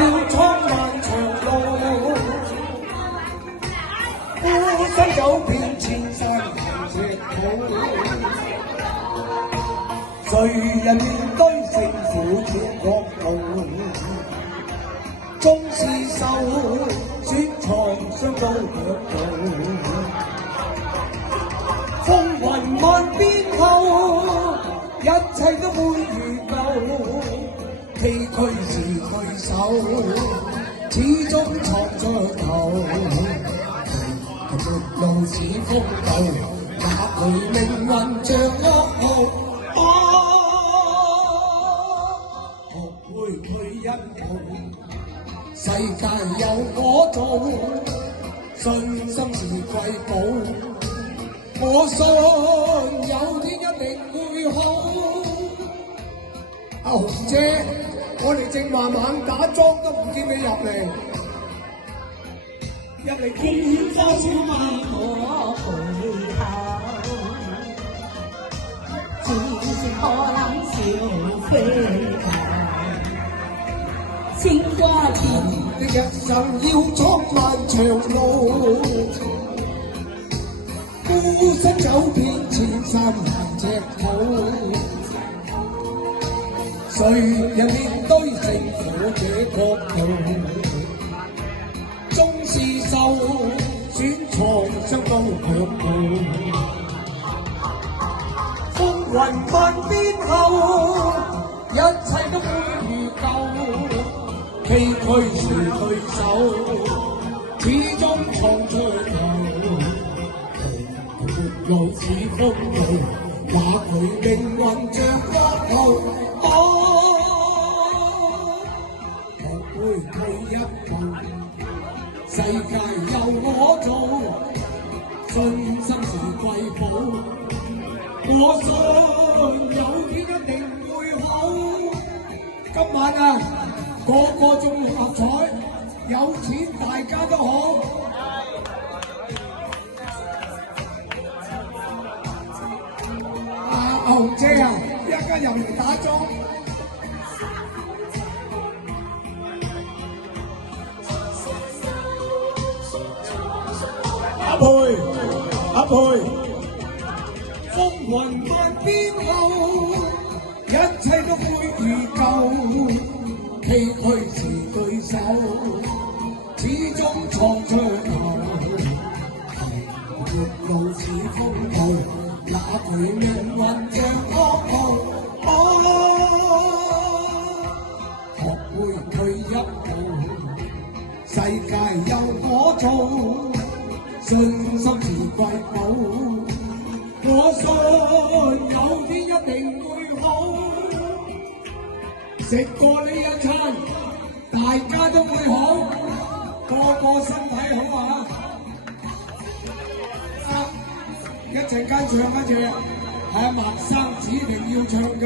要闖漫長路，孤身走遍千山萬尺土。誰人面對勝負這惡夢？縱是受雪藏傷到腳步，風雲萬變後，一切都會如舊。崎嶇是對手，始終藏着頭。末路似風暴，也陪命運像噩耗。學會退一步，世界有我做，信心是瑰寶。我信有天一定會好。阿紅姐，我哋正話猛打樁都唔見你入嚟貢獻多少萬我回頭，只是可能笑飛頭，青瓜田的一生要闖漫長路，孤身走遍千山萬尺土。誰人面對勝負這角度？縱是受損創傷到腳步，風雲萬變後，一切都會如舊。崎嶇是對手，始終闖出頭。末路似風暴，也陪命運像噩耗。學會退一步，世界由我做，信心是瑰寶。我信有天一定會好。今晚啊，個個中六合彩，有錢大家都好。阿紅姐啊，一陣間入嚟打樁。阿培，風雲萬變後，一切都會如舊。崎嶇是對手，始終闖出頭。末路似風暴，也陪命運像噩耗。學會退一步，世界由我做。信心是瑰寶，我信有天一定會好。食過呢一餐，大家都會好，個個身體好啊！一陣間唱一隻係阿麥生指定要唱嘅。